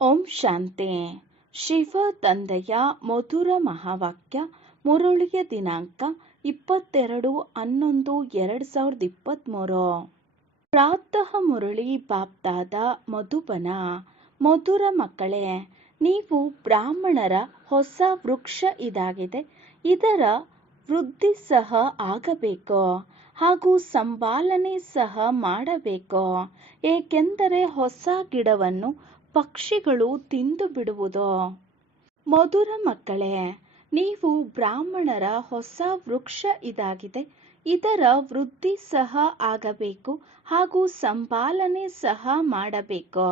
ಓಂ ಶಾಂತಿ. ಶಿವ ತಂದೆಯ ಮಧುರ ಮಹಾವಾಕ್ಯ. ಮುರುಳಿಯ ದಿನಾಂಕ 22/11/2023. ಪ್ರಾತಃ ಮುರುಳಿ ಬಾಪ್ದಾದ ಮಧುಬನ. ಮಧುರ ಮಕ್ಕಳೇ, ನೀವು ಬ್ರಾಹ್ಮಣರ ಹೊಸ ವೃಕ್ಷ ಇದಾಗಿದೆ. ಇದರ ವೃದ್ಧಿ ಸಹ ಆಗಬೇಕು ಹಾಗೂ ಸಂಪಾಲನೆ ಸಹ ಮಾಡಬೇಕು. ಏಕೆಂದರೆ ಹೊಸ ಗಿಡವನ್ನು ಪಕ್ಷಿಗಳು ತಿಂದು ಬಿಡುವುದು. ಮಧುರ ಮಕ್ಕಳೇ, ನೀವು ಬ್ರಾಹ್ಮಣರ ಹೊಸ ವೃಕ್ಷ ಇದಾಗಿದೆ. ಇದರ ವೃದ್ಧಿ ಸಹ ಆಗಬೇಕು ಹಾಗೂ ಸಂಪಾಲನೆ ಸಹ ಮಾಡಬೇಕು.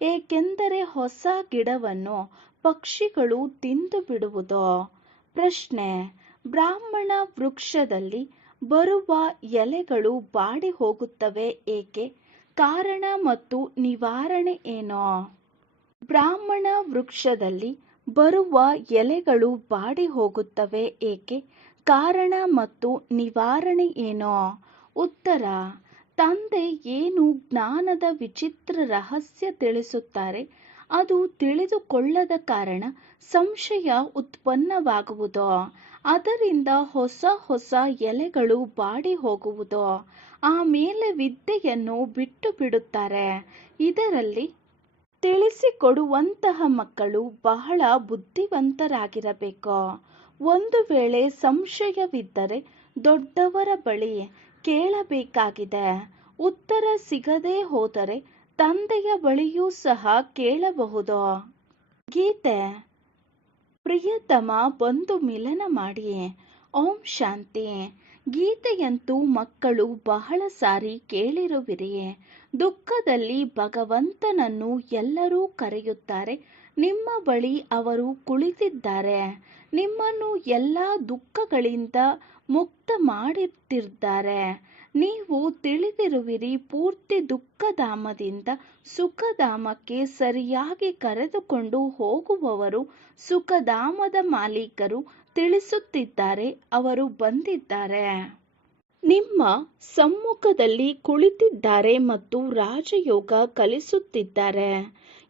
ಏಕೆಂದರೆ ಹೊಸ ಗಿಡವನ್ನು ಪಕ್ಷಿಗಳು ತಿಂದು ಬಿಡುವುದು. ಪ್ರಶ್ನೆ: ಬ್ರಾಹ್ಮಣ ವೃಕ್ಷದಲ್ಲಿ ಬರುವ ಎಲೆಗಳು ಬಾಡಿ ಹೋಗುತ್ತವೆ ಏಕೆ? ಕಾರಣ ಮತ್ತು ನಿವಾರಣೆ ಏನು? ಬ್ರಾಹ್ಮಣ ವೃಕ್ಷದಲ್ಲಿ ಬರುವ ಎಲೆಗಳು ಬಾಡಿ ಹೋಗುತ್ತವೆ ಏಕೆ? ಕಾರಣ ಮತ್ತು ನಿವಾರಣೆ ಏನು? ಉತ್ತರ: ತಂದೆ ಏನು ಜ್ಞಾನದ ವಿಚಿತ್ರ ರಹಸ್ಯ ತಿಳಿಸುತ್ತಾರೆ, ಅದು ತಿಳಿದುಕೊಳ್ಳದ ಕಾರಣ ಸಂಶಯ ಉತ್ಪನ್ನವಾಗುವುದು. ಅದರಿಂದ ಹೊಸ ಹೊಸ ಎಲೆಗಳು ಬಾಡಿ ಹೋಗುವುದು. ಆಮೇಲೆ ವಿದ್ಯೆಯನ್ನು ಬಿಟ್ಟು ಬಿಡುತ್ತಾರೆ. ಇದರಲ್ಲಿ ತಿಳಿಸಿಕೊಡುವಂತಹ ಮಕ್ಕಳು ಬಹಳ ಬುದ್ಧಿವಂತರಾಗಿರಬೇಕು. ಒಂದು ವೇಳೆ ಸಂಶಯವಿದ್ದರೆ ದೊಡ್ಡವರ ಬಳಿ ಕೇಳಬೇಕಾಗಿದೆ. ಉತ್ತರ ಸಿಗದೇ ಹೋದರೆ ತಂದೆಯ ಬಳಿಯೂ ಸಹ ಕೇಳಬಹುದು. ಗೀತೆ. ಪ್ರಿಯತಮ ಬಂದು ಮಿಲನ ಮಾಡಿ. ಓಂ ಶಾಂತಿ. ಗೀತೆಯಂತೂ ಮಕ್ಕಳು ಬಹಳ ಸಾರಿ ಕೇಳಿರುವಿರಿ. ದುಃಖದಲ್ಲಿ ಭಗವಂತನನ್ನು ಎಲ್ಲರೂ ಕರೆಯುತ್ತಾರೆ. ನಿಮ್ಮ ಬಳಿ ಅವರು ಕುಳಿತಿದ್ದಾರೆ. ನಿಮ್ಮನ್ನು ಎಲ್ಲ ದುಃಖಗಳಿಂದ ಮುಕ್ತ ಮಾಡುತ್ತಿದ್ದಾರೆ. ನೀವು ತಿಳಿದಿರುವಿರಿ, ಪೂರ್ತಿ ದುಃಖಧಾಮದಿಂದ ಸುಖಧಾಮಕ್ಕೆ ಸರಿಯಾಗಿ ಕರೆದುಕೊಂಡು ಹೋಗುವವರು ಸುಖಧಾಮದ ಮಾಲೀಕರು ತಿಳಿಸುತ್ತಿದ್ದಾರೆ. ಅವರು ಬಂದಿದ್ದಾರೆ. ನಿಮ್ಮ ಸಮ್ಮುಖದಲ್ಲಿ ಕುಳಿತಿದ್ದಾರೆ ಮತ್ತು ರಾಜಯೋಗ ಕಲಿಸುತ್ತಿದ್ದಾರೆ.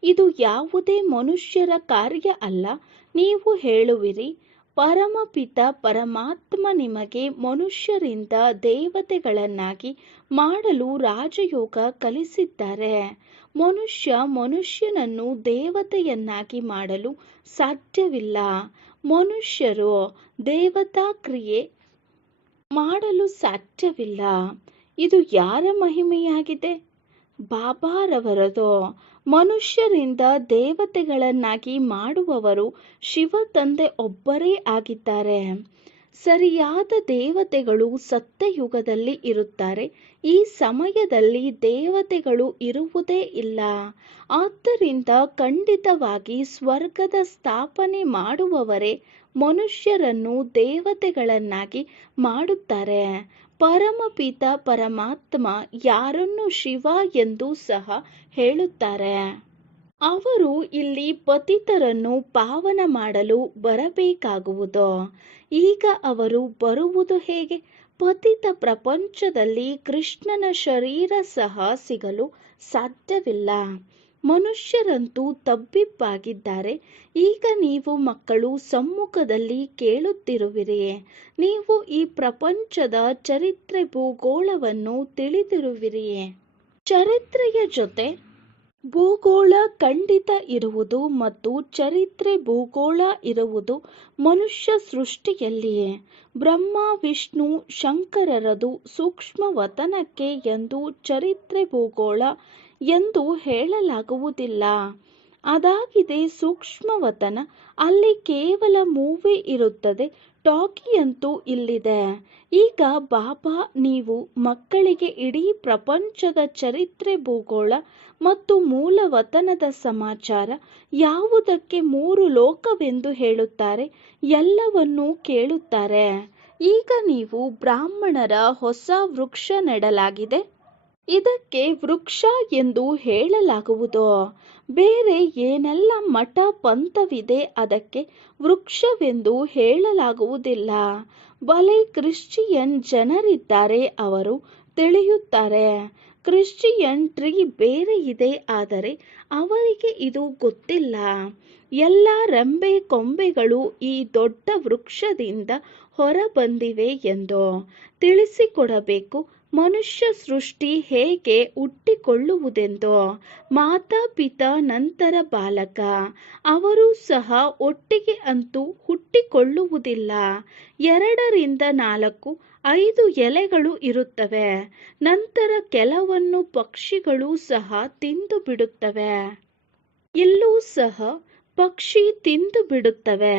ಇದು ಯಾವುದೇ ಮನುಷ್ಯರ ಕಾರ್ಯ ಅಲ್ಲ. ನೀವು ಹೇಳುವಿರಿ, ಪರಮಪಿತ ಪರಮಾತ್ಮ ನಿಮಗೆ ಮನುಷ್ಯರಿಂದ ದೇವತೆಗಳನ್ನಾಗಿ ಮಾಡಲು ರಾಜಯೋಗ ಕಲಿಸಿದ್ದಾರೆ. ಮನುಷ್ಯನನ್ನು ದೇವತೆಯನ್ನಾಗಿ ಮಾಡಲು ಸಾಧ್ಯವಿಲ್ಲ. ಮನುಷ್ಯರು ದೇವತಾ ಕ್ರಿಯೆ ಮಾಡಲು ಸಾಧ್ಯವಿಲ್ಲ. ಇದು ಯಾರ ಮಹಿಮೆಯಾಗಿದೆ? ಬಾಬಾರವರದು. ಮನುಷ್ಯರಿಂದ ದೇವತೆಗಳನ್ನಾಗಿ ಮಾಡುವವರು ಶಿವ ತಂದೆ ಒಬ್ಬರೇ ಆಗಿದ್ದಾರೆ. ಸರಿಯಾದ ದೇವತೆಗಳು ಸತ್ಯಯುಗದಲ್ಲಿ ಇರುತ್ತಾರೆ. ಈ ಸಮಯದಲ್ಲಿ ದೇವತೆಗಳು ಇರುವುದೇ ಇಲ್ಲ. ಆದ್ದರಿಂದ ಖಂಡಿತವಾಗಿ ಸ್ವರ್ಗದ ಸ್ಥಾಪನೆ ಮಾಡುವವರೇ ಮನುಷ್ಯರನ್ನು ದೇವತೆಗಳನ್ನಾಗಿ ಮಾಡುತ್ತಾರೆ. ಪರಮಪಿತ ಪರಮಾತ್ಮ ಯಾರನ್ನು ಶಿವ ಎಂದು ಸಹ ಹೇಳುತ್ತಾರೆ. ಅವರು ಇಲ್ಲಿ ಪತಿತರನ್ನು ಪಾವನ ಮಾಡಲು ಬರಬೇಕಾಗುವುದು. ಈಗ ಅವರು ಬರುವುದು ಹೇಗೆ? ಪತಿತ ಪ್ರಪಂಚದಲ್ಲಿ ಕೃಷ್ಣನ ಶರೀರ ಸಹ ಸಿಗಲು ಸಾಧ್ಯವಿಲ್ಲ. ಮನುಷ್ಯರಂತೂ ತಬ್ಬಿಬ್ಬಾಗಿದ್ದಾರೆ. ಈಗ ನೀವು ಮಕ್ಕಳು ಸಮ್ಮುಖದಲ್ಲಿ ಕೇಳುತ್ತಿರುವಿರಿ. ನೀವು ಈ ಪ್ರಪಂಚದ ಚರಿತ್ರೆ ಭೂಗೋಳವನ್ನು ತಿಳಿದಿರುವಿರಿ. ಚರಿತ್ರೆಯ ಜೊತೆ ಭೂಗೋಳ ಖಂಡಿತ ಇರುವುದು ಮತ್ತು ಚರಿತ್ರೆ ಭೂಗೋಳ ಇರುವುದು ಮನುಷ್ಯ ಸೃಷ್ಟಿಯಲ್ಲಿಯೇ. ಬ್ರಹ್ಮ ವಿಷ್ಣು ಶಂಕರರದು ಸೂಕ್ಷ್ಮವತನಕ್ಕೆ ಎಂದು ಚರಿತ್ರೆ ಭೂಗೋಳ ಎಂದು ಹೇಳಲಾಗುವುದಿಲ್ಲ. ಅದಾಗಿದೆ ಸೂಕ್ಷ್ಮವತನ. ಅಲ್ಲಿ ಕೇವಲ ಮೂವಿ ಇರುತ್ತದೆ. ಟಾಕಿಯಂತೂ ಇಲ್ಲಿದೆ. ಈಗ ಬಾಬಾ ನೀವು ಮಕ್ಕಳಿಗೆ ಇಡೀ ಪ್ರಪಂಚದ ಚರಿತ್ರೆ ಭೂಗೋಳ ಮತ್ತು ಮೂಲವತನದ ಸಮಾಚಾರ ಯಾವುದಕ್ಕೆ 3 ಲೋಕವೆಂದು ಹೇಳುತ್ತಾರೆ ಎಲ್ಲವನ್ನೂ ಕೇಳುತ್ತಾರೆ. ಈಗ ನೀವು ಬ್ರಾಹ್ಮಣರ ಹೊಸ ವೃಕ್ಷ ನೆಡಲಾಗಿದೆ. ಇದಕ್ಕೆ ವೃಕ್ಷ ಎಂದು ಹೇಳಲಾಗುವುದು. ಬೇರೆ ಏನೆಲ್ಲ ಮಠ ಪಂಥವಿದೆ ಅದಕ್ಕೆ ವೃಕ್ಷವೆಂದು ಹೇಳಲಾಗುವುದಿಲ್ಲ. ಬಲೆ ಕ್ರಿಶ್ಚಿಯನ್ ಜನರಿದ್ದಾರೆ, ಅವರು ತಿಳಿಯುತ್ತಾರೆ. ಕ್ರಿಶ್ಚಿಯನ್ ಟ್ರೀ ಬೇರೆ ಇದೆ, ಆದರೆ ಅವರಿಗೆ ಇದು ಗೊತ್ತಿಲ್ಲ. ಎಲ್ಲ ರೆಂಬೆ ಕೊಂಬೆಗಳು ಈ ದೊಡ್ಡ ವೃಕ್ಷದಿಂದ ಹೊರಬಂದಿವೆ ಎಂದು ತಿಳಿಸಿಕೊಡಬೇಕು. ಮನುಷ್ಯ ಸೃಷ್ಟಿ ಹೇಗೆ ಹುಟ್ಟಿಕೊಳ್ಳುವುದೆಂದು ಮಾತಾ ಪಿತಾ ನಂತರ ಬಾಲಕ ಅವರು ಸಹ ಒಟ್ಟಿಗೆ ಅಂತೂ ಹುಟ್ಟಿಕೊಳ್ಳುವುದಿಲ್ಲ. 2 ರಿಂದ 4, 5 ಎಲೆಗಳು ಇರುತ್ತವೆ. ನಂತರ ಕೆಲವನ್ನು ಪಕ್ಷಿಗಳು ಸಹ ತಿಂದು ಬಿಡುತ್ತವೆ. ಇಲ್ಲೂ ಸಹ ಪಕ್ಷಿ ತಿಂದು ಬಿಡುತ್ತವೆ.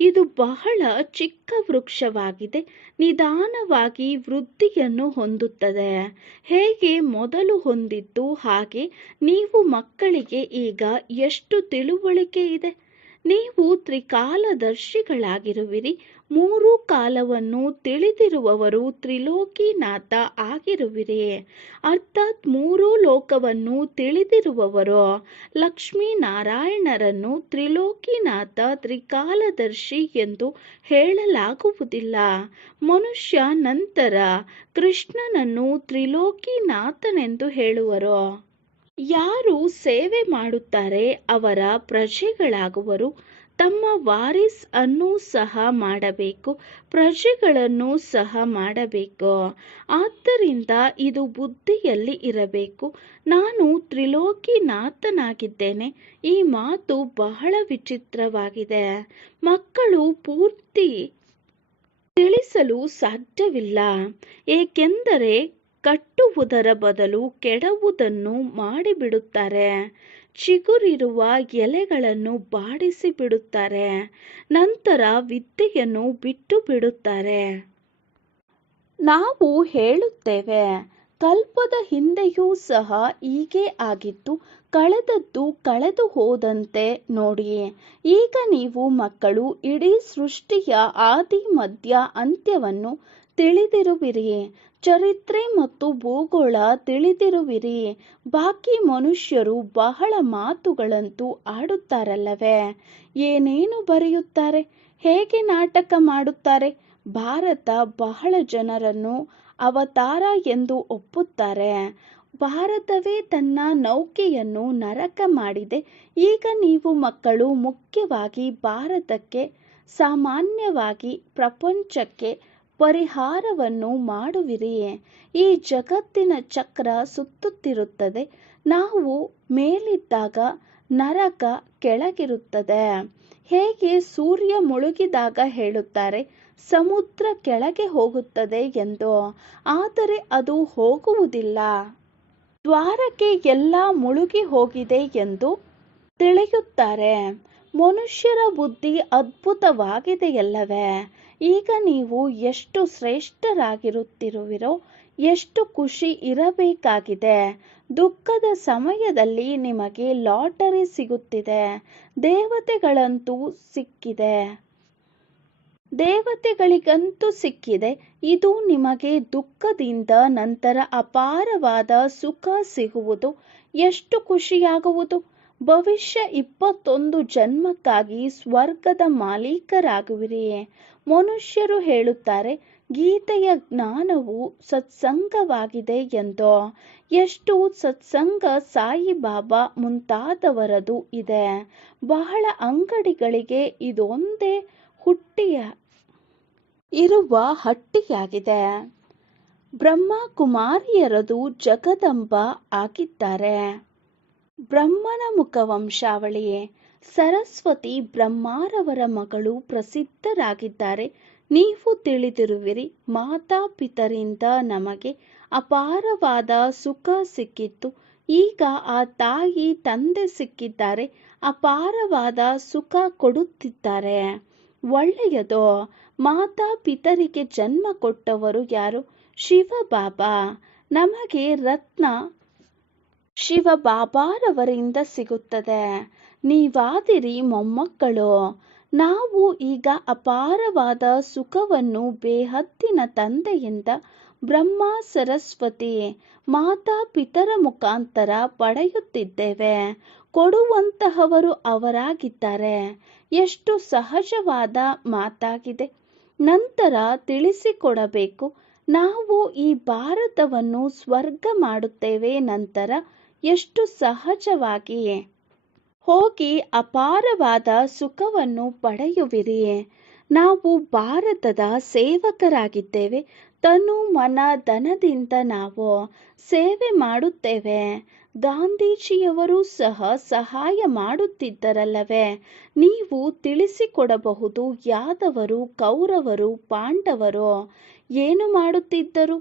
ಇದು ಬಹಳ ಚಿಕ್ಕ ವೃಕ್ಷವಾಗಿದೆ. ನಿಧಾನವಾಗಿ ವೃದ್ಧಿಯನ್ನು ಹೊಂದುತ್ತದೆ. ಹೇಗೆ ಮೊದಲು ಹೊಂದಿದ್ದು ಹಾಗೆ ನೀವು ಮಕ್ಕಳಿಗೆ ಈಗ ಎಷ್ಟು ತಿಳುವಳಿಕೆ ಇದೆ. ನೀವು ತ್ರಿಕಾಲದರ್ಶಿಗಳಾಗಿರುವಿರಿ. 3 ಕಾಲವನ್ನು ತಿಳಿದಿರುವವರು ತ್ರಿಲೋಕಿನಾಥ ಆಗಿರುವಿರಿ. ಅರ್ಥಾತ್ 3 ಲೋಕವನ್ನು ತಿಳಿದಿರುವವರು. ಲಕ್ಷ್ಮೀನಾರಾಯಣರನ್ನು ತ್ರಿಲೋಕಿನಾಥ ತ್ರಿಕಾಲದರ್ಶಿ ಎಂದು ಹೇಳಲಾಗುವುದಿಲ್ಲ. ಮನುಷ್ಯ ನಂತರ ಕೃಷ್ಣನನ್ನು ತ್ರಿಲೋಕಿನಾಥನೆಂದು ಹೇಳುವರು. ಯಾರು ಸೇವೆ ಮಾಡುತ್ತಾರೆ ಅವರ ಪ್ರಜೆಗಳಾಗುವರು. ತಮ್ಮ ವಾರಿಸ್ ಅನ್ನು ಸಹ ಮಾಡಬೇಕು, ಪ್ರಜೆಗಳನ್ನು ಸಹ ಮಾಡಬೇಕು. ಆದ್ದರಿಂದ ಇದು ಬುದ್ಧಿಯಲ್ಲಿ ಇರಬೇಕು. ನಾನು ತ್ರಿಲೋಕಿನಾಥನಾಗಿದ್ದೇನೆ. ಈ ಮಾತು ಬಹಳ ವಿಚಿತ್ರವಾಗಿದೆ. ಮಕ್ಕಳು ಪೂರ್ತಿ ತಿಳಿಸಲು ಸಾಧ್ಯವಿಲ್ಲ. ಏಕೆಂದರೆ ಕಟ್ಟುವುದರ ಬದಲು ಕೆಡವುವುದನ್ನು ಮಾಡಿಬಿಡುತ್ತಾರೆ. ಚಿಗುರಿರುವ ಎಲೆಗಳನ್ನು ಬಾಡಿಸಿ ಬಿಡುತ್ತಾರೆ. ನಂತರ ವಿದ್ಯೆಯನ್ನು ಬಿಟ್ಟು ಬಿಡುತ್ತಾರೆ. ನಾವು ಹೇಳುತ್ತೇವೆ, ಕಲ್ಪದ ಹಿಂದೆಯೂ ಸಹ ಹೀಗೆ ಆಗಿತ್ತು. ಕಳೆದದ್ದು ಕಳೆದು ಹೋದಂತೆ ನೋಡಿ. ಈಗ ನೀವು ಮಕ್ಕಳು ಇಡೀ ಸೃಷ್ಟಿಯ ಆದಿ ಮಧ್ಯ ಅಂತ್ಯವನ್ನು ತಿಳಿದಿರುವಿರಿ. ಚರಿತ್ರೆ ಮತ್ತು ಭೂಗೋಳ ತಿಳಿದಿರುವಿರಿ. ಬಾಕಿ ಮನುಷ್ಯರು ಬಹಳ ಮಾತುಗಳಂತೂ ಆಡುತ್ತಾರಲ್ಲವೇ. ಏನೇನು ಬರೆಯುತ್ತಾರೆ, ಹೇಗೆ ನಾಟಕ ಮಾಡುತ್ತಾರೆ. ಭಾರತ ಬಹಳ ಜನರನ್ನು ಅವತಾರ ಎಂದು ಒಪ್ಪುತ್ತಾರೆ. ಭಾರತವೇ ತನ್ನ ನೌಕೆಯನ್ನು ನರಕ ಮಾಡಿದೆ. ಈಗ ನೀವು ಮಕ್ಕಳು ಮುಖ್ಯವಾಗಿ ಭಾರತಕ್ಕೆ, ಸಾಮಾನ್ಯವಾಗಿ ಪ್ರಪಂಚಕ್ಕೆ ಪರಿಹಾರವನ್ನು ಮಾಡುವಿರಿ. ಈ ಜಗತ್ತಿನ ಚಕ್ರ ಸುತ್ತುತ್ತಿರುತ್ತದೆ. ನಾವು ಮೇಲಿದ್ದಾಗ ನರಕ ಕೆಳಗಿರುತ್ತದೆ. ಹೇಗೆ ಸೂರ್ಯ ಮುಳುಗಿದಾಗ ಹೇಳುತ್ತಾರೆ ಸಮುದ್ರ ಕೆಳಗೆ ಹೋಗುತ್ತದೆ ಎಂದು, ಆದರೆ ಅದು ಹೋಗುವುದಿಲ್ಲ. ದ್ವಾರಕೆ ಎಲ್ಲ ಮುಳುಗಿ ಹೋಗಿದೆ ಎಂದು ತಿಳಿಯುತ್ತಾರೆ. ಮನುಷ್ಯರ ಬುದ್ಧಿ ಅದ್ಭುತವಾಗಿದೆಯಲ್ಲವೇ. ಈಗ ನೀವು ಎಷ್ಟು ಶ್ರೇಷ್ಠರಾಗಿರುತ್ತಿರುವಿರೋ, ಎಷ್ಟು ಖುಷಿ ಇರಬೇಕಾಗಿದೆ. ದುಃಖದ ಸಮಯದಲ್ಲಿ ನಿಮಗೆ ಲಾಟರಿ ಸಿಗುತ್ತಿದೆ. ದೇವತೆಗಳಂತೂ ಸಿಕ್ಕಿದೆ. ದೇವತೆಗಳಿಗಂತೂ ಸಿಕ್ಕಿದೆ. ಇದು ನಿಮಗೆ ದುಃಖದಿಂದ ನಂತರ ಅಪಾರವಾದ ಸುಖ ಸಿಗುವುದು. ಎಷ್ಟು ಖುಷಿಯಾಗುವುದು. ಭವಿಷ್ಯ 21 ಜನ್ಮಕ್ಕಾಗಿ ಸ್ವರ್ಗದ ಮಾಲೀಕರಾಗುವಿರಿ. ಮನುಷ್ಯರು ಹೇಳುತ್ತಾರೆ ಗೀತೆಯ ಜ್ಞಾನವು ಸತ್ಸಂಗವಾಗಿದೆ ಎಂದು. ಎಷ್ಟು ಸತ್ಸಂಗ ಸಾಯಿಬಾಬಾ ಮುಂತಾದವರದು ಇದೆ. ಬಹಳ ಅಂಗಡಿಗಳಿಗೆ ಇದೊಂದೇ ಇರುವ ಹಟ್ಟಿಯಾಗಿದೆ. ಬ್ರಹ್ಮ ಕುಮಾರಿಯರದು ಜಗದಂಬ ಆಗಿದ್ದಾರೆ. ಬ್ರಹ್ಮನ ಮುಖವಂಶಾವಳಿ. ಸರಸ್ವತಿ ಬ್ರಹ್ಮರವರ ಮಗಳು ಪ್ರಸಿದ್ಧರಾಗಿದ್ದಾರೆ. ನೀವು ತಿಳಿದಿರುವಿರಿ. ಮಾತಾಪಿತರಿಂದ ನಮಗೆ ಅಪಾರವಾದ ಸುಖ ಸಿಕ್ಕಿತ್ತು. ಈಗ ಆ ತಾಯಿ ತಂದೆ ಸಿಕ್ಕಿದ್ದಾರೆ. ಅಪಾರವಾದ ಸುಖ ಕೊಡುತ್ತಿದ್ದಾರೆ. ಒಳ್ಳೆಯದು. ಮಾತಾಪಿತರಿಗೆ ಜನ್ಮ ಕೊಟ್ಟವರು ಯಾರು? ಶಿವಬಾಬಾ. ನಮಗೆ ರತ್ನ ಶಿವಬಾಬಾರವರಿಂದ ಸಿಗುತ್ತದೆ. ನೀವಾದಿರಿ ಮೊಮ್ಮಕ್ಕಳು. ನಾವು ಈಗ ಅಪಾರವಾದ ಸುಖವನ್ನು ಬೇಹದ್ದಿನ ತಂದೆಯಿಂದ ಬ್ರಹ್ಮ ಸರಸ್ವತಿ ಮಾತಾಪಿತರ ಮುಖಾಂತರ ಪಡೆಯುತ್ತಿದ್ದೇವೆ. ಕೊಡುವಂತಹವರು ಅವರಾಗಿದ್ದಾರೆ. ಎಷ್ಟು ಸಹಜವಾದ ಮಾತಾಗಿದೆ. ನಂತರ ತಿಳಿಸಿಕೊಡಬೇಕು. ನಾವು ಈ ಭಾರತವನ್ನು ಸ್ವರ್ಗ ಮಾಡುತ್ತೇವೆ. ನಂತರ ಎಷ್ಟು ಸಹಜವಾಗಿ ಹೋಗಿ ಅಪಾರವಾದ ಸುಖವನ್ನು ಪಡೆಯುವಿರಿ. ನಾವು ಭಾರತದ ಸೇವಕರಾಗಿದ್ದೇವೆ. ತನು ಮನ ಧನದಿಂದ ನಾವು ಸೇವೆ ಮಾಡುತ್ತೇವೆ. ಗಾಂಧೀಜಿಯವರು ಸಹ ಸಹಾಯ ಮಾಡುತ್ತಿದ್ದರಲ್ಲವೇ? ನೀವು ತಿಳಿಸಿಕೊಡಬಹುದು. ಯಾದವರು, ಕೌರವರು, ಪಾಂಡವರು ಏನು ಮಾಡುತ್ತಿದ್ದರು?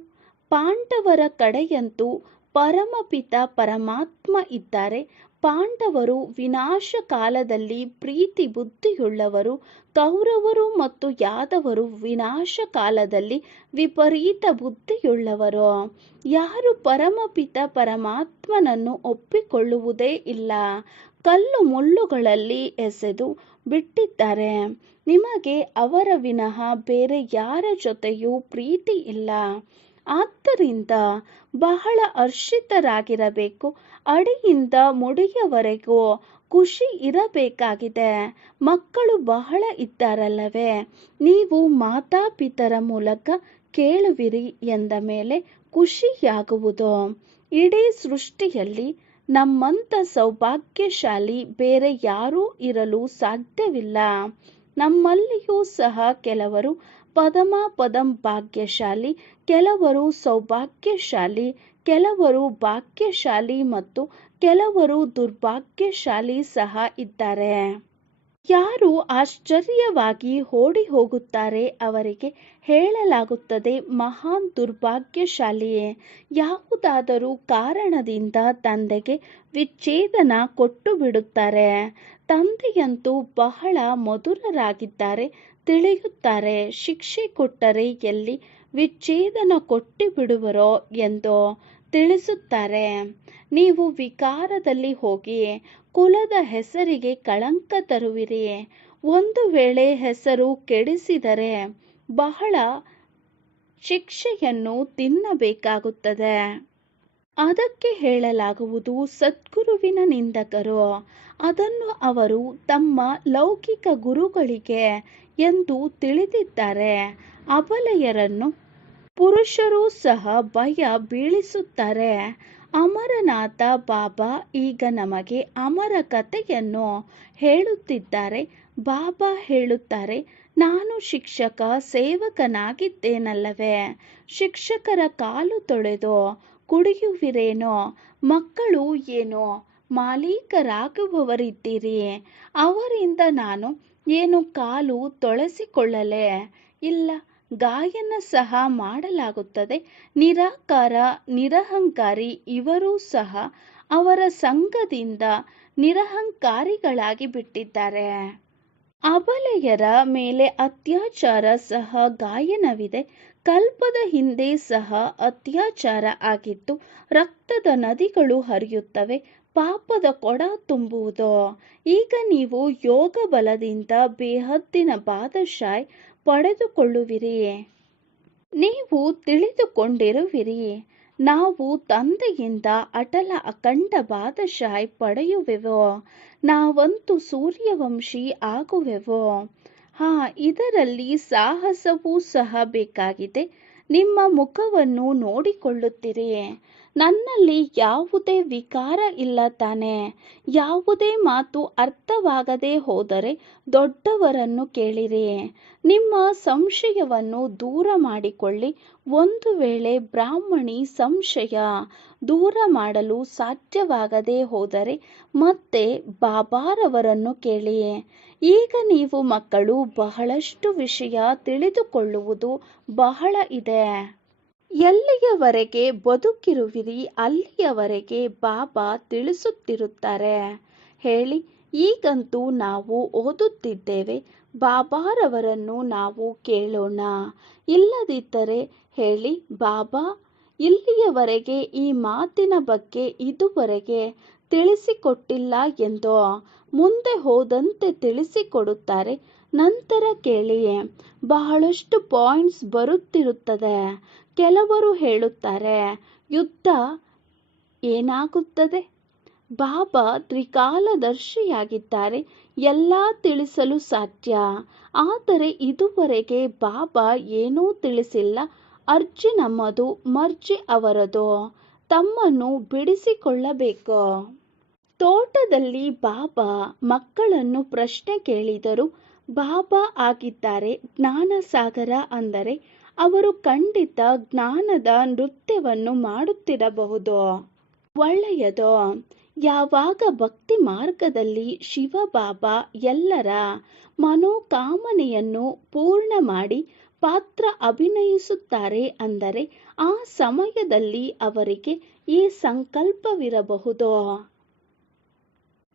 ಪಾಂಡವರ ಕಡೆಯಂತೂ ಪರಮಪಿತ ಪರಮಾತ್ಮ ಇದ್ದಾರೆ. ಪಾಂಡವರು ವಿನಾಶ ಕಾಲದಲ್ಲಿ ಪ್ರೀತಿ ಬುದ್ಧಿಯುಳ್ಳವರು. ಕೌರವರು ಮತ್ತು ಯಾದವರು ವಿನಾಶ ಕಾಲದಲ್ಲಿ ವಿಪರೀತ ಬುದ್ಧಿಯುಳ್ಳವರು. ಯಾರು ಪರಮಪಿತ ಪರಮಾತ್ಮನನ್ನು ಒಪ್ಪಿಕೊಳ್ಳುವುದೇ ಇಲ್ಲ, ಕಲ್ಲು ಮುಳ್ಳುಗಳಲ್ಲಿ ಎಸೆದು ಬಿಟ್ಟಿದ್ದಾರೆ. ನಿಮಗೆ ಅವರ ವಿನಃ ಬೇರೆ ಯಾರ ಜೊತೆಯೂ ಪ್ರೀತಿ ಇಲ್ಲ. ಆದ್ದರಿಂದ ಬಹಳ ಹರ್ಷಿತರಾಗಿರಬೇಕು. ಅಡಿಯಿಂದ ಮುಡಿಯವರೆಗೂ ಖುಷಿ ಇರಬೇಕಾಗಿದೆ. ಮಕ್ಕಳು ಬಹಳ ಇದ್ದಾರಲ್ಲವೇ? ನೀವು ಮಾತಾಪಿತರ ಮೂಲಕ ಕೇಳುವಿರಿ ಎಂದ ಮೇಲೆ ಖುಷಿಯಾಗುವುದು. ಇಡೀ ಸೃಷ್ಟಿಯಲ್ಲಿ ನಮ್ಮಂಥ ಸೌಭಾಗ್ಯಶಾಲಿ ಬೇರೆ ಯಾರೂ ಇರಲು ಸಾಧ್ಯವಿಲ್ಲ. ನಮ್ಮಲ್ಲಿಯೂ ಸಹ ಕೆಲವರು ಪದಂ ಭಾಗ್ಯಶಾಲಿ, ಕೆಲವರು ಸೌಭಾಗ್ಯಶಾಲಿ, ಕೆಲವರು ಭಾಗ್ಯಶಾಲಿ ಮತ್ತು ಕೆಲವರು ದುರ್ಭಾಗ್ಯಶಾಲಿ ಸಹ ಇದ್ದಾರೆ. ಯಾರು ಆಶ್ಚರ್ಯವಾಗಿ ಓಡಿ ಹೋಗುತ್ತಾರೆ ಅವರಿಗೆ ಹೇಳಲಾಗುತ್ತದೆ ಮಹಾನ್ ದುರ್ಭಾಗ್ಯಶಾಲಿಯೇ. ಯಾವುದಾದರೂ ಕಾರಣದಿಂದ ತಂದೆಗೆ ವಿಚ್ಛೇದನ ಕೊಟ್ಟು ಬಿಡುತ್ತಾರೆ. ತಂದೆಯಂತೂ ಬಹಳ ಮಧುರರಾಗಿದ್ದಾರೆ, ತಿಳಿಯುತ್ತಾರೆ. ಶಿಕ್ಷೆ ಕೊಟ್ಟರೆ ಎಲ್ಲಿ ವಿಚ್ಛೇದನ ಕೊಟ್ಟು ಬಿಡುವರೋ ಎಂದು ತಿಳಿಸುತ್ತಾರೆ. ನೀವು ವಿಕಾರದಲ್ಲಿ ಹೋಗಿ ಕುಲದ ಹೆಸರಿಗೆ ಕಳಂಕ ತರುವಿರಿ. ಒಂದು ವೇಳೆ ಹೆಸರು ಕೆಡಿಸಿದರೆ ಬಹಳ ಶಿಕ್ಷೆಯನ್ನು ತಿನ್ನಬೇಕಾಗುತ್ತದೆ. ಅದಕ್ಕೆ ಹೇಳಲಾಗುವುದು ಸದ್ಗುರುವಿನ ನಿಂದಕರು. ಅದನ್ನು ಅವರು ತಮ್ಮ ಲೌಕಿಕ ಗುರುಗಳಿಗೆ ಎಂದು ತಿಳಿದಿದ್ದಾರೆ. ಅಬಲೆಯರನ್ನು ಪುರುಷರು ಸಹ ಭಯ ಬೀಳಿಸುತ್ತಾರೆ. ಅಮರನಾಥ ಬಾಬಾ ಈಗ ನಮಗೆ ಅಮರ ಕಥೆಯನ್ನು ಹೇಳುತ್ತಿದ್ದಾರೆ. ಬಾಬಾ ಹೇಳುತ್ತಾರೆ, ನಾನು ಶಿಕ್ಷಕ ಸೇವಕನಾಗಿದ್ದೇನಲ್ಲವೇ? ಶಿಕ್ಷಕರ ಕಾಲು ತೊಳೆದು ಕುಡಿಯುವಿರೇನೋ? ಮಕ್ಕಳು ಏನೋ ಮಾಲೀಕರಾಗುವವರಿದ್ದೀರಿ, ಅವರಿಂದ ನಾನು ಏನು ಕಾಲು ತೊಳೆಸಿಕೊಳ್ಳಲೇ? ಇಲ್ಲ, ಗಾಯನ ಸಹ ಮಾಡಲಾಗುತ್ತದೆ. ನಿರಾಕಾರ, ನಿರಹಂಕಾರಿ ಇವರೂ ಸಹ ಅವರ ಸಂಘದಿಂದ ನಿರಹಂಕಾರಿಗಳಾಗಿ ಬಿಟ್ಟಿದ್ದಾರೆ. ಅಬಲೆಯರ ಮೇಲೆ ಅತ್ಯಾಚಾರ ಸಹ ಗಾಯನವಿದೆ. ಕಲ್ಪದ ಹಿಂದೆ ಸಹ ಅತ್ಯಾಚಾರ ಆಗಿತ್ತು. ರಕ್ತದ ನದಿಗಳು ಹರಿಯುತ್ತವೆ, ಪಾಪದ ಕೊಡ ತುಂಬುವುದು. ಈಗ ನೀವು ಯೋಗ ಬಲದಿಂದ ಬೇಹದ್ದಿನ ಬಾದಶಾಹಿ ಪಡೆದುಕೊಳ್ಳುವಿರಿ. ನೀವು ತಿಳಿದುಕೊಂಡಿರುವಿರಿ, ನಾವು ತಂದೆಯಿಂದ ಅಟಲ ಅಖಂಡ ಬಾದಶಾಹಿ ಪಡೆಯುವೆವು. ನಾವಂತೂ ಸೂರ್ಯವಂಶಿ ಆಗುವೆವು. ಇದರಲ್ಲಿ ಸಾಹಸವೂ ಸಹ ಬೇಕಾಗಿದೆ. ನಿಮ್ಮ ಮುಖವನ್ನು ನೋಡಿಕೊಳ್ಳುತ್ತೀರಿ. ನನ್ನಲ್ಲಿ ಯಾವುದೇ ವಿಕಾರ ಇಲ್ಲ ತಾನೆ? ಯಾವುದೇ ಮಾತು ಅರ್ಥವಾಗದೆ ಹೋದರೆ ದೊಡ್ಡವರನ್ನು ಕೇಳಿರಿ. ನಿಮ್ಮ ಸಂಶಯವನ್ನು ದೂರ ಮಾಡಿಕೊಳ್ಳಿ. ಒಂದು ವೇಳೆ ಬ್ರಾಹ್ಮಣಿ ಸಂಶಯ ದೂರ ಮಾಡಲು ಸಾಧ್ಯವಾಗದೆ ಹೋದರೆ ಮತ್ತೆ ಬಾಬಾರವರನ್ನು ಕೇಳಿ. ಈಗ ನೀವು ಮಕ್ಕಳು ಬಹಳಷ್ಟು ವಿಷಯ ತಿಳಿದುಕೊಳ್ಳುವುದು ಬಹಳ ಇದೆ. ಎಲ್ಲಿಯವರೆಗೆ ಬದುಕಿರುವಿರಿ ಅಲ್ಲಿಯವರೆಗೆ ಬಾಬಾ ತಿಳಿಸುತ್ತಿರುತ್ತಾರೆ. ಹೇಳಿ, ಈಗಂತೂ ನಾವು ಓದುತ್ತಿದ್ದೇವೆ, ಬಾಬಾರವರನ್ನು ನಾವು ಕೇಳೋಣ. ಇಲ್ಲದಿದ್ದರೆ ಹೇಳಿ, ಬಾಬಾ ಇಲ್ಲಿಯವರೆಗೆ ಈ ಮಾತಿನ ಬಗ್ಗೆ ಇದುವರೆಗೆ ತಿಳಿಸಿಕೊಟ್ಟಿಲ್ಲ ಎಂದು. ಮುಂದೆ ಹೋದಂತೆ ತಿಳಿಸಿಕೊಡುತ್ತಾರೆ. ನಂತರ ಕೇಳಿ, ಬಹಳಷ್ಟು ಪಾಯಿಂಟ್ಸ್ ಬರುತ್ತಿರುತ್ತದೆ. ಕೆಲವರು ಹೇಳುತ್ತಾರೆ, ಯುದ್ಧ ಏನಾಗುತ್ತದೆ? ಬಾಬಾ ತ್ರಿಕಾಲದರ್ಶಿಯಾಗಿದ್ದಾರೆ, ಎಲ್ಲ ತಿಳಿಸಲು ಸಾಧ್ಯ. ಆದರೆ ಇದುವರೆಗೆ ಬಾಬಾ ಏನೂ ತಿಳಿಸಿಲ್ಲ. ಅರ್ಜಿ ನಮ್ಮದು, ಮರ್ಜಿ ಅವರದು. ತಮ್ಮನ್ನು ಬಿಡಿಸಿಕೊಳ್ಳಬೇಕು. ತೋಟದಲ್ಲಿ ಬಾಬಾ ಮಕ್ಕಳನ್ನು ಪ್ರಶ್ನೆ ಕೇಳಿದರು. ಬಾಬಾ ಆಗಿದ್ದಾರೆ ಜ್ಞಾನಸಾಗರ ಅಂದರೆ ಅವರು ಖಂಡಿತ ಜ್ಞಾನದ ನೃತ್ಯವನ್ನು ಮಾಡುತ್ತಿರಬಹುದು. ಒಳ್ಳೆಯದು. ಯಾವಾಗ ಭಕ್ತಿ ಮಾರ್ಗದಲ್ಲಿ ಶಿವಬಾಬಾ ಎಲ್ಲರ ಮನೋಕಾಮನೆಯನ್ನು ಪೂರ್ಣ ಮಾಡಿ ಪಾತ್ರ ಅಭಿನಯಿಸುತ್ತಾರೆ ಅಂದರೆ ಆ ಸಮಯದಲ್ಲಿ ಅವರಿಗೆ ಈ ಸಂಕಲ್ಪವಿರಬಹುದು,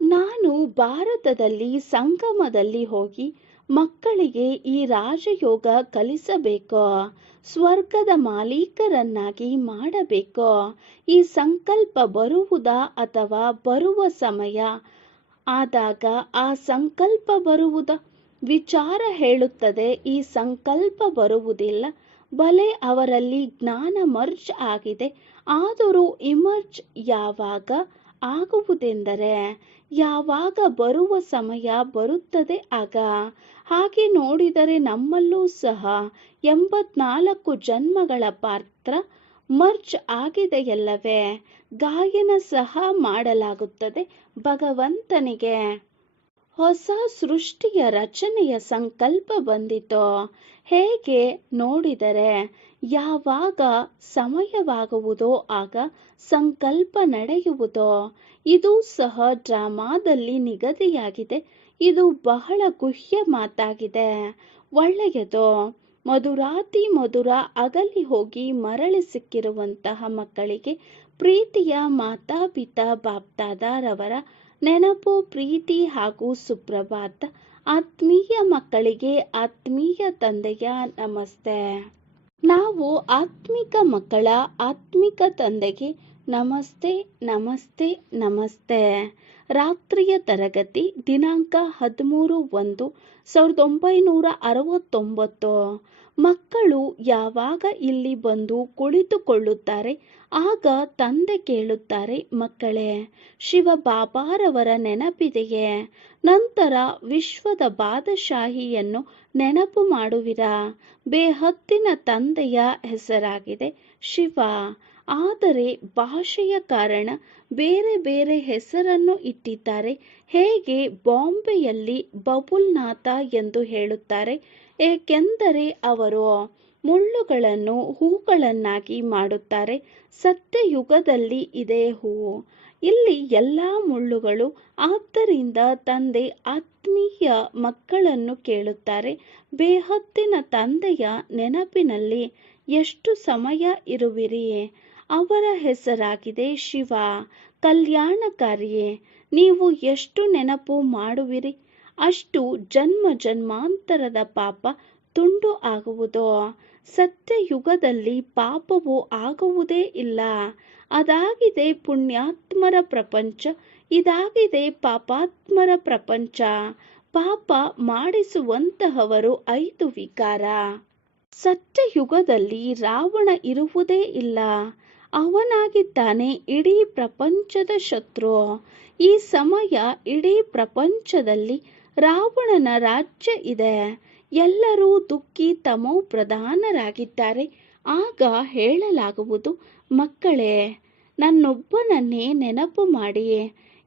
ನಾನು ಭಾರತದಲ್ಲಿ ಸಂಗಮದಲ್ಲಿ ಹೋಗಿ ಮಕ್ಕಳಿಗೆ ಈ ರಾಜಯೋಗ ಕಲಿಸಬೇಕು, ಸ್ವರ್ಗದ ಮಾಲೀಕರನ್ನಾಗಿ ಮಾಡಬೇಕು. ಈ ಸಂಕಲ್ಪ ಬರುವುದಾ ಅಥವಾ ಬರುವ ಸಮಯ ಆದಾಗ ಆ ಸಂಕಲ್ಪ ಬರುವುದ ವಿಚಾರ ಹೇಳುತ್ತದೆ. ಈ ಸಂಕಲ್ಪ ಬರುವುದಿಲ್ಲ. ಭಲೆ ಅವರಲ್ಲಿ ಜ್ಞಾನ ಮರ್ಜ್ ಆಗಿದೆ, ಆದರೂ ಇಮರ್ಜ್ ಯಾವಾಗ ಆಗುವುದೆಂದರೆ ಯಾವಾಗ ಬರುವ ಸಮಯ ಬರುತ್ತದೆ ಆಗ. ಹಾಗೆ ನೋಡಿದರೆ ನಮ್ಮಲ್ಲೂ ಸಹ 84 ಜನ್ಮಗಳ ಪಾತ್ರ ಮರ್ಜ್ ಆಗಿದೆಯಲ್ಲವೇ. ಗಾಯನ ಸಹ ಮಾಡಲಾಗುತ್ತದೆ ಭಗವಂತನಿಗೆ. ಹೊಸ ಸೃಷ್ಟಿಯ ರಚನೆಯ ಸಂಕಲ್ಪ ಬಂದಿತು. ಹೇಗೆ ನೋಡಿದರೆ ಯಾವಾಗ ಸಮಯವಾಗುವುದೋ ಆಗ ಸಂಕಲ್ಪ ನಡೆಯುವುದು. ಇದು ಸಹ ಡ್ರಾಮಾದಲ್ಲಿ ನಿಗದಿಯಾಗಿದೆ. ಇದು ಬಹಳ ಗುಹ್ಯ ಮಾತಾಗಿದೆ. ಒಳ್ಳೆಯದು. ಮಧುರಾತಿ ಮಧುರ ಅಗಲಿ ಹೋಗಿ ಮರಳಿ ಸಿಕ್ಕಿರುವಂತಹ ಮಕ್ಕಳಿಗೆ ಪ್ರೀತಿಯ ಮಾತಾಪಿತಾ ಬಾಪ್ದಾದಾರವರ ನೆನಪು, ಪ್ರೀತಿ ಹಾಗೂ ಸುಪ್ರಭಾತ. ಆತ್ಮೀಯ ಮಕ್ಕಳಿಗೆ ಆತ್ಮೀಯ ತಂದೆಯ ನಮಸ್ತೆ. ನಾವು ಆತ್ಮಿಕ ಮಕ್ಕಳ ಆತ್ಮಿಕ ತಂದೆಗೆ ನಮಸ್ತೆ ನಮಸ್ತೆ ನಮಸ್ತೆ. ರಾತ್ರಿಯ ತರಗತಿ ದಿನಾಂಕ 13/1/1969. ಮಕ್ಕಳು ಯಾವಾಗ ಇಲ್ಲಿ ಬಂದು ಕುಳಿತುಕೊಳ್ಳುತ್ತಾರೆ ಆಗ ತಂದೆ ಕೇಳುತ್ತಾರೆ, ಮಕ್ಕಳೇ ಶಿವ ಬಾಬಾರವರ ನೆನಪಿದೆಯೇ? ನಂತರ ವಿಶ್ವದ ಬಾದಶಾಹಿಯನ್ನು ನೆನಪು ಮಾಡುವಿರಾ? ಬೇಹದ್ದಿನ ತಂದೆಯ ಹೆಸರಾಗಿದೆ ಶಿವ. ಆದರೆ ಭಾಷೆಯ ಕಾರಣ ಬೇರೆ ಬೇರೆ ಹೆಸರನ್ನು ಇಟ್ಟಿದ್ದಾರೆ. ಹೇಗೆ ಬಾಂಬೆಯಲ್ಲಿ ಬಬುಲ್ನಾಥ ಎಂದು ಹೇಳುತ್ತಾರೆ, ಏಕೆಂದರೆ ಅವರು ಮುಳ್ಳುಗಳನ್ನು ಹೂಗಳನ್ನಾಗಿ ಮಾಡುತ್ತಾರೆ. ಸತ್ಯಯುಗದಲ್ಲಿ ಇದೆ ಹೂವು, ಇಲ್ಲಿ ಎಲ್ಲ ಮುಳ್ಳುಗಳು. ಆದ್ದರಿಂದ ತಂದೆ ಆತ್ಮೀಯ ಮಕ್ಕಳನ್ನು ಕೇಳುತ್ತಾರೆ, ಬೇಹದ್ದಿನ ತಂದೆಯ ನೆನಪಿನಲ್ಲಿ ಎಷ್ಟು ಸಮಯ ಇರುವಿರಿ? ಅವರ ಹೆಸರಾಗಿದೆ ಶಿವ, ಕಲ್ಯಾಣಕಾರಿಯೇ. ನೀವು ಎಷ್ಟು ನೆನಪು ಮಾಡುವಿರಿ ಅಷ್ಟು ಜನ್ಮ ಜನ್ಮಾಂತರದ ಪಾಪ ತುಂಡು ಆಗುವುದು. ಸತ್ಯಯುಗದಲ್ಲಿ ಪಾಪವು ಆಗುವುದೇ ಇಲ್ಲ. ಅದಾಗಿದೆ ಪುಣ್ಯಾತ್ಮರ ಪ್ರಪಂಚ, ಇದಾಗಿದೆ ಪಾಪಾತ್ಮರ ಪ್ರಪಂಚ. ಪಾಪ ಮಾಡಿಸುವಂತಹವರು 5 ವಿಕಾರ. ಸತ್ಯಯುಗದಲ್ಲಿ ರಾವಣ ಇರುವುದೇ ಇಲ್ಲ. ಅವನಾಗಿದ್ದಾನೆ ಇಡೀ ಪ್ರಪಂಚದ ಶತ್ರು. ಈ ಸಮಯ ಇಡೀ ಪ್ರಪಂಚದಲ್ಲಿ ರಾವಣನ ರಾಜ್ಯ ಇದೆ. ಎಲ್ಲರೂ ದುಃಖಿ ತಮೋ ಪ್ರಧಾನರಾಗಿದ್ದಾರೆ. ಆಗ ಹೇಳಲಾಗುವುದು, ಮಕ್ಕಳೇ ನನ್ನೊಬ್ಬನನ್ನೇ ನೆನಪು ಮಾಡಿ.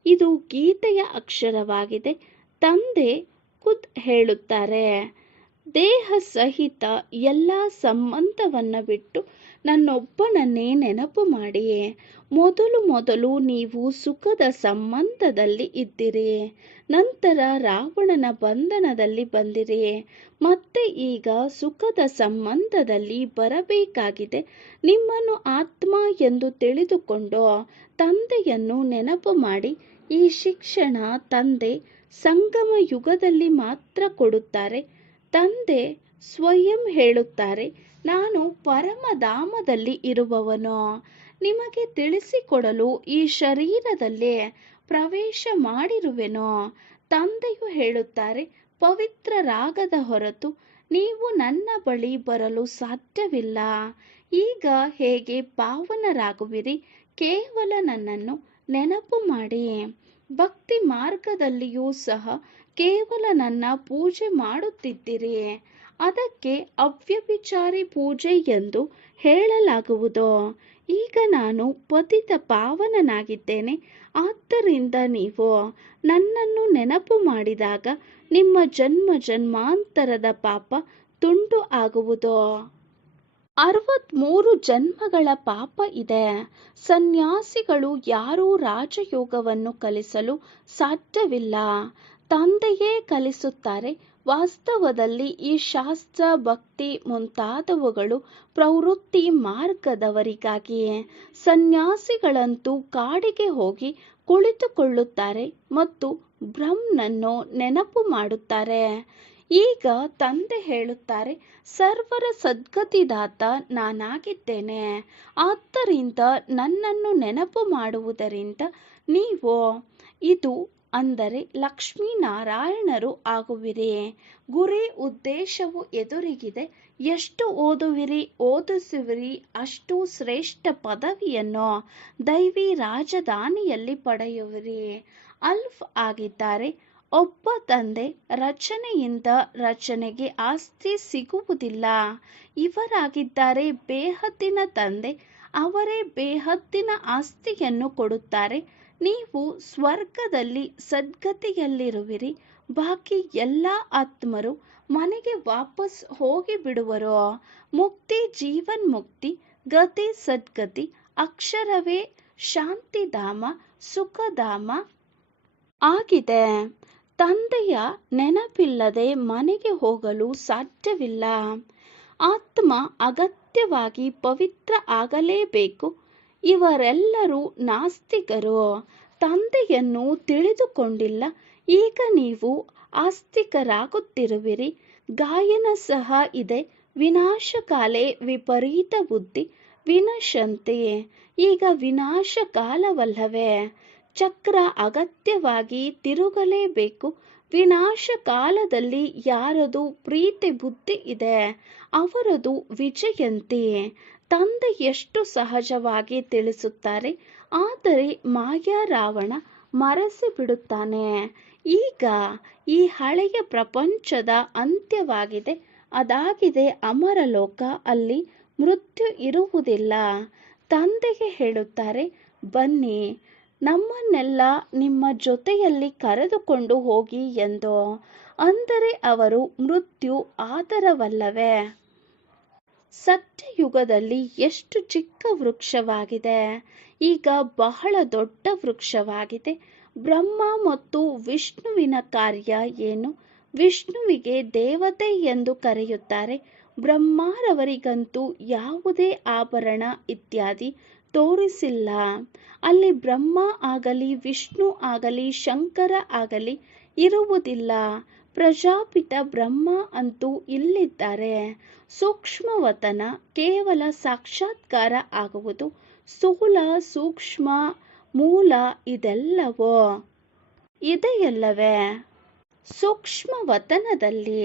ಇದು ಗೀತೆಯ ಅಕ್ಷರವಾಗಿದೆ. ತಂದೆ ಖುದ್ ಹೇಳುತ್ತಾರೆ, ದೇಹ ಸಹಿತ ಎಲ್ಲ ಸಂಬಂಧವನ್ನು ಬಿಟ್ಟು ನನ್ನೊಬ್ಬನನ್ನೇ ನೆನಪು ಮಾಡಿ. ಮೊದಲು ನೀವು ಸುಖದ ಸಂಬಂಧದಲ್ಲಿ ಇದ್ದಿರಿ, ನಂತರ ರಾವಣನ ಬಂಧನದಲ್ಲಿ ಬಂದಿರಿ. ಮತ್ತೆ ಈಗ ಸುಖದ ಸಂಬಂಧದಲ್ಲಿ ಬರಬೇಕಾಗಿದೆ. ನಿಮ್ಮನ್ನು ಆತ್ಮ ಎಂದು ತಿಳಿದುಕೊಂಡು ತಂದೆಯನ್ನು ನೆನಪು ಮಾಡಿ. ಈ ಶಿಕ್ಷಣ ತಂದೆ ಸಂಗಮ ಯುಗದಲ್ಲಿ ಮಾತ್ರ ಕೊಡುತ್ತಾರೆ. ತಂದೆ ಸ್ವಯಂ ಹೇಳುತ್ತಾರೆ, ನಾನು ಪರಮಧಾಮದಲ್ಲಿ ಇರುವವನು. ನಿಮಗೆ ತಿಳಿಸಿಕೊಡಲು ಈ ಶರೀರದಲ್ಲೇ ಪ್ರವೇಶ ಮಾಡಿರುವೆನು. ತಂದೆಯು ಹೇಳುತ್ತಾರೆ, ಪವಿತ್ರರಾಗದ ಹೊರತು ನೀವು ನನ್ನ ಬಳಿ ಬರಲು ಸಾಧ್ಯವಿಲ್ಲ. ಈಗ ಹೇಗೆ ಪಾವನರಾಗುವಿರಿ? ಕೇವಲ ನನ್ನನ್ನು ನೆನಪು ಮಾಡಿ. ಭಕ್ತಿ ಮಾರ್ಗದಲ್ಲಿಯೂ ಸಹ ಕೇವಲ ನನ್ನ ಪೂಜೆ ಮಾಡುತ್ತಿದ್ದಿರಿ. ಅದಕ್ಕೆ ಅವ್ಯಭಿಚಾರಿ ಪೂಜೆ ಎಂದು ಹೇಳಲಾಗುವುದು. ಈಗ ನಾನು ಪತಿತ ಪಾವನನಾಗಿದ್ದೇನೆ. ಆದ್ದರಿಂದ ನೀವು ನನ್ನನ್ನು ನೆನಪು ಮಾಡಿದಾಗ ನಿಮ್ಮ ಜನ್ಮ ಜನ್ಮಾಂತರದ ಪಾಪ ತುಂಡು ಆಗುವುದು. 63 ಜನ್ಮಗಳ ಪಾಪ ಇದೆ. ಸನ್ಯಾಸಿಗಳು ಯಾರೂ ರಾಜಯೋಗವನ್ನು ಕಲಿಸಲು ಸಾಧ್ಯವಿಲ್ಲ. ತಂದೆಯೇ ಕಲಿಸುತ್ತಾರೆ. ವಾಸ್ತವದಲ್ಲಿ ಈ ಶಾಸ್ತ್ರ, ಭಕ್ತಿ ಮುಂತಾದವುಗಳು ಪ್ರವೃತ್ತಿ ಮಾರ್ಗದವರಿಗಾಗಿ. ಸನ್ಯಾಸಿಗಳಂತೂ ಕಾಡಿಗೆ ಹೋಗಿ ಕುಳಿತುಕೊಳ್ಳುತ್ತಾರೆ ಮತ್ತು ಬ್ರಹ್ಮನನ್ನು ನೆನಪು ಮಾಡುತ್ತಾರೆ. ಈಗ ತಂದೆ ಹೇಳುತ್ತಾರೆ, ಸರ್ವರ ಸದ್ಗತಿದಾತ ನಾನಾಗಿದ್ದೇನೆ. ಆದ್ದರಿಂದ ನನ್ನನ್ನು ನೆನಪು ಮಾಡುವುದರಿಂದ ನೀವು ಇದು ಅಂದರೆ ಲಕ್ಷ್ಮೀನಾರಾಯಣರು ಆಗುವಿರಿ. ಗುರಿ ಉದ್ದೇಶವು ಎದುರಿಗಿದೆ. ಎಷ್ಟು ಓದಿಸುವಿರಿ ಅಷ್ಟು ಶ್ರೇಷ್ಠ ಪದವಿಯನ್ನು ದೈವಿ ರಾಜಧಾನಿಯಲ್ಲಿ ಪಡೆಯುವಿರಿ. ಅಲ್ಫ್ ಆಗಿದ್ದಾರೆ. ಒಬ್ಬ ತಂದೆ ರಚನೆಯಿಂದ ರಚನೆಗೆ ಆಸ್ತಿ ಸಿಗುವುದಿಲ್ಲ. ಇವರಾಗಿದ್ದಾರೆ ಬೇಹದ್ದಿನ ತಂದೆ. ಅವರೇ ಬೇಹದ್ದಿನ ಆಸ್ತಿಯನ್ನು ಕೊಡುತ್ತಾರೆ. ನೀವು ಸ್ವರ್ಗದಲ್ಲಿ ಸದ್ಗತಿಯಲ್ಲಿರುವಿರಿ. ಬಾಕಿ ಎಲ್ಲ ಆತ್ಮರು ಮನೆಗೆ ವಾಪಸ್ ಹೋಗಿಬಿಡುವರು. ಮುಕ್ತಿ ಜೀವನ್ಮುಕ್ತಿ, ಗತಿ ಸದ್ಗತಿ, ಅಕ್ಷರವೇ ಶಾಂತಿಧಾಮ, ಸುಖಧಾಮ ಆಗಿದೆ. ತಂದೆಯ ನೆನಪಿಲ್ಲದೆ ಮನೆಗೆ ಹೋಗಲು ಸಾಧ್ಯವಿಲ್ಲ. ಆತ್ಮ ಅಗತ್ಯವಾಗಿ ಪವಿತ್ರ ಆಗಲೇಬೇಕು. ಇವರೆಲ್ಲರೂ ನಾಸ್ತಿಕರು. ತಂದೆಯನ್ನು ತಿಳಿದುಕೊಂಡಿಲ್ಲ. ಈಗ ನೀವು ಆಸ್ತಿಕರಾಗುತ್ತಿರುವಿರಿ. ಗಾಯನ ಸಹ ಇದೆ. ವಿನಾಶಕಾಲೇ ವಿಪರೀತ ಬುದ್ಧಿ ವಿನಶಂತಿ. ಈಗ ವಿನಾಶ ಕಾಲವಲ್ಲವೇ? ಚಕ್ರ ಅಗತ್ಯವಾಗಿ ತಿರುಗಲೇಬೇಕು. ವಿನಾಶ ಕಾಲದಲ್ಲಿ ಯಾರದು ಪ್ರೀತಿ ಬುದ್ಧಿ ಇದೆ ಅವರದು ವಿಜಯಂತಿ. ತಂದೆ ಎಷ್ಟು ಸಹಜವಾಗಿ ತಿಳಿಸುತ್ತಾರೆ. ಆದರೆ ಮಾಯಾ ರಾವಣ ಮರೆಸಿಬಿಡುತ್ತಾನೆ. ಈಗ ಈ ಹಳೆಯ ಪ್ರಪಂಚದ ಅಂತ್ಯವಾಗಿದೆ. ಅದಾಗಿದೆ ಅಮರಲೋಕ. ಅಲ್ಲಿ ಮೃತ್ಯು ಇರುವುದಿಲ್ಲ. ತಂದೆಗೆ ಹೇಳುತ್ತಾರೆ, ಬನ್ನಿ ನಮ್ಮನ್ನೆಲ್ಲ ನಿಮ್ಮ ಜೊತೆಯಲ್ಲಿ ಕರೆದುಕೊಂಡು ಹೋಗಿ ಎಂದು. ಅಂದರೆ ಅವರು ಮೃತ್ಯು ಆಧಾರವಲ್ಲವೇ? ಸತ್ಯಯುಗದಲ್ಲಿ ಎಷ್ಟು ಚಿಕ್ಕ ವೃಕ್ಷವಾಗಿದೆ, ಈಗ ಬಹಳ ದೊಡ್ಡ ವೃಕ್ಷವಾಗಿದೆ. ಬ್ರಹ್ಮ ಮತ್ತು ವಿಷ್ಣುವಿನ ಕಾರ್ಯ ಏನು? ವಿಷ್ಣುವಿಗೆ ದೇವತೆ ಎಂದು ಕರೆಯುತ್ತಾರೆ. ಬ್ರಹ್ಮರವರಿಗಂತೂ ಯಾವುದೇ ಆಭರಣ ಇತ್ಯಾದಿ ತೋರಿಸಿಲ್ಲ. ಅಲ್ಲಿ ಬ್ರಹ್ಮ ಆಗಲಿ ವಿಷ್ಣು ಆಗಲಿ ಶಂಕರ ಆಗಲಿ ಇರುವುದಿಲ್ಲ. ಪ್ರಜಾಪಿತ ಬ್ರಹ್ಮ ಅಂತೂ ಇಲ್ಲಿದ್ದಾರೆ. ಸೂಕ್ಷ್ಮವತನ ಕೇವಲ ಸಾಕ್ಷಾತ್ಕಾರ ಆಗುವುದು. ಸ್ಥೂಲ ಸೂಕ್ಷ್ಮ ಮೂಲ ಇದೆಲ್ಲವೋ ಇದೆಯಲ್ಲವೇ? ಸೂಕ್ಷ್ಮವತನದಲ್ಲಿ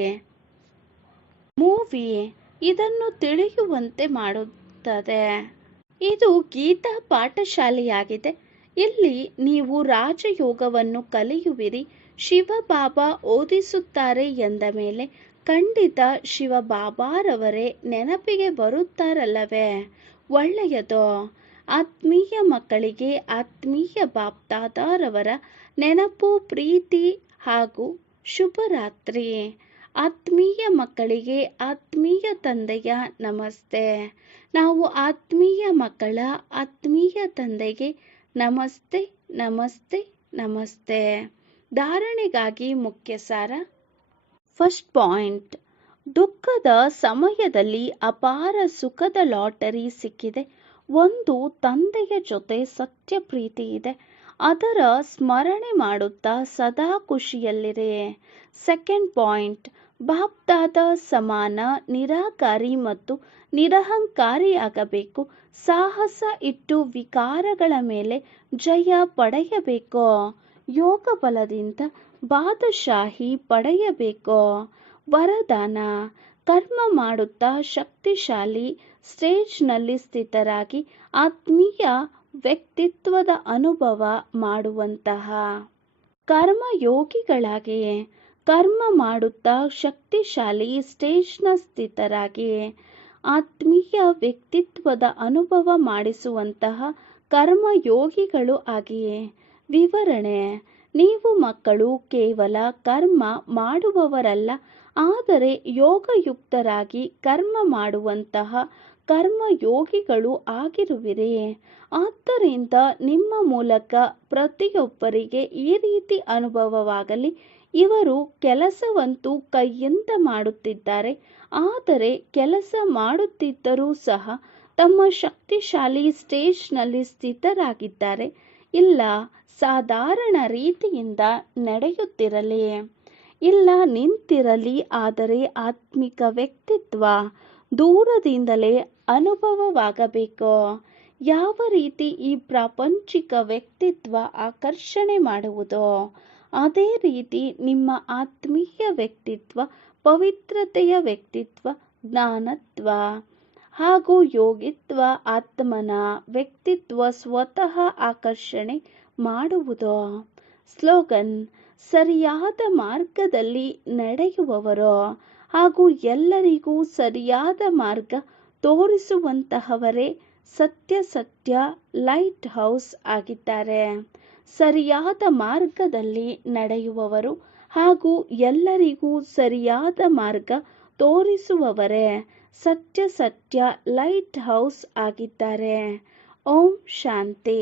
ಮೂವಿ ಇದನ್ನು ತಿಳಿಯುವಂತೆ ಮಾಡುತ್ತದೆ. ಇದು ಗೀತಾ ಪಾಠಶಾಲೆಯಾಗಿದೆ. ಇಲ್ಲಿ ನೀವು ರಾಜಯೋಗವನ್ನು ಕಲಿಯುವಿರಿ. ಶಿವಬಾಬಾ ಓದಿಸುತ್ತಾರೆ ಎಂದ ಮೇಲೆ ಖಂಡಿತ ಶಿವಬಾಬಾರವರೇ ನೆನಪಿಗೆ ಬರುತ್ತಾರಲ್ಲವೇ? ಒಳ್ಳೆಯದು. ಆತ್ಮೀಯ ಮಕ್ಕಳಿಗೆ ಆತ್ಮೀಯ ಬಾಪ್ದಾದಾರವರ ನೆನಪು, ಪ್ರೀತಿ ಹಾಗೂ ಶುಭರಾತ್ರಿ. ಆತ್ಮೀಯ ಮಕ್ಕಳಿಗೆ ಆತ್ಮೀಯ ತಂದೆಯ ನಮಸ್ತೆ. ನಾವು ಆತ್ಮೀಯ ಮಕ್ಕಳ ಆತ್ಮೀಯ ತಂದೆಗೆ ನಮಸ್ತೆ ನಮಸ್ತೆ ನಮಸ್ತೆ. ಧಾರಣೆಗಾಗಿ ಮುಖ್ಯ ಸಾರ. ಫಸ್ಟ್ ಪಾಯಿಂಟ್, ದುಃಖದ ಸಮಯದಲ್ಲಿ ಅಪಾರ ಸುಖದ ಲಾಟರಿ ಸಿಕ್ಕಿದೆ. ಒಂದು ತಂದೆಯ ಜೊತೆ ಸತ್ಯ ಪ್ರೀತಿ ಇದೆ. ಅದರ ಸ್ಮರಣೆ ಮಾಡುತ್ತಾ ಸದಾ ಖುಷಿಯಲ್ಲಿರಿ. ಸೆಕೆಂಡ್ ಪಾಯಿಂಟ್, ಬಾಪ್ದಾದ ಸಮಾನ ನಿರಾಕಾರಿ ಮತ್ತು ನಿರಹಂಕಾರಿಯಾಗಬೇಕು. ಸಾಹಸ ಇಟ್ಟು ವಿಕಾರಗಳ ಮೇಲೆ ಜಯ ಪಡೆಯಬೇಕು. ಯೋಗ ಬಲದಿಂದ ಬಾದಶಾಹಿ ಪಡೆಯಬೇಕು. ವರದಾನ, ಕರ್ಮ ಮಾಡುತ್ತಾ ಶಕ್ತಿಶಾಲಿ ಸ್ಟೇಜ್ನಲ್ಲಿ ಸ್ಥಿತರಾಗಿ ಆತ್ಮೀಯ ವ್ಯಕ್ತಿತ್ವದ ಅನುಭವ ಮಾಡುವಂತಹ ಕರ್ಮಯೋಗಿಗಳಾಗಿ. ಕರ್ಮ ಮಾಡುತ್ತಾ ಶಕ್ತಿಶಾಲಿ ಸ್ಟೇಜ್ನ ಸ್ಥಿತರಾಗಿ ಆತ್ಮೀಯ ವ್ಯಕ್ತಿತ್ವದ ಅನುಭವ ಮಾಡಿಸುವಂತಹ ಕರ್ಮಯೋಗಿಗಳು ಆಗಿ. ವಿವರಣೆ: ನೀವು ಮಕ್ಕಳು ಕೇವಲ ಕರ್ಮ ಮಾಡುವವರಲ್ಲ, ಆದರೆ ಯೋಗಯುಕ್ತರಾಗಿ ಕರ್ಮ ಮಾಡುವಂತಹ ಕರ್ಮಯೋಗಿಗಳು ಆಗಿರುವಿರಿ. ಆದ್ದರಿಂದ ನಿಮ್ಮ ಮೂಲಕ ಪ್ರತಿಯೊಬ್ಬರಿಗೆ ಈ ರೀತಿ ಅನುಭವವಾಗಲಿ. ಇವರು ಕೆಲಸವಂತೂ ಕೈಯಿಂದ ಮಾಡುತ್ತಿದ್ದಾರೆ, ಆದರೆ ಕೆಲಸ ಮಾಡುತ್ತಿದ್ದರೂ ಸಹ ತಮ್ಮ ಶಕ್ತಿಶಾಲಿ ಸ್ಟೇಜ್ನಲ್ಲಿ ಸ್ಥಿತರಾಗಿದ್ದಾರೆ. ಇಲ್ಲ ಸಾಧಾರಣ ರೀತಿಯಿಂದ ನಡೆಯುತ್ತಿರಲಿ, ಇಲ್ಲ ನಿಂತಿರಲಿ, ಆದರೆ ಆತ್ಮಿಕ ವ್ಯಕ್ತಿತ್ವ ದೂರದಿಂದಲೇ ಅನುಭವವಾಗಬೇಕು. ಯಾವ ರೀತಿ ಈ ಪ್ರಾಪಂಚಿಕ ವ್ಯಕ್ತಿತ್ವ ಆಕರ್ಷಣೆ ಮಾಡುವುದೋ ಅದೇ ರೀತಿ ನಿಮ್ಮ ಆತ್ಮೀಯ ವ್ಯಕ್ತಿತ್ವ, ಪವಿತ್ರತೆಯ ವ್ಯಕ್ತಿತ್ವ, ಜ್ಞಾನತ್ವ ಹಾಗೂ ಯೋಗಿತ್ವ, ಆತ್ಮನ ವ್ಯಕ್ತಿತ್ವ ಸ್ವತಃ ಆಕರ್ಷಣೆ ಮಾಡುವುದು. ಸ್ಲೋಗನ್: ಸರಿಯಾದ ಮಾರ್ಗದಲ್ಲಿ ನಡೆಯುವವರು ಹಾಗೂ ಎಲ್ಲರಿಗೂ ಸರಿಯಾದ ಮಾರ್ಗ ತೋರಿಸುವಂತಹವರೇ ಸತ್ಯ ಲೈಟ್ ಹೌಸ್ ಆಗಿದ್ದಾರೆ. ಸರಿಯಾದ ಮಾರ್ಗದಲ್ಲಿ ನಡೆಯುವವರು ಹಾಗೂ ಎಲ್ಲರಿಗೂ ಸರಿಯಾದ ಮಾರ್ಗ ತೋರಿಸುವವರೇ ಸತ್ಯ ಲೈಟ್ ಹೌಸ್ ಆಗಿದ್ದಾರೆ. ಓಂ ಶಾಂತಿ.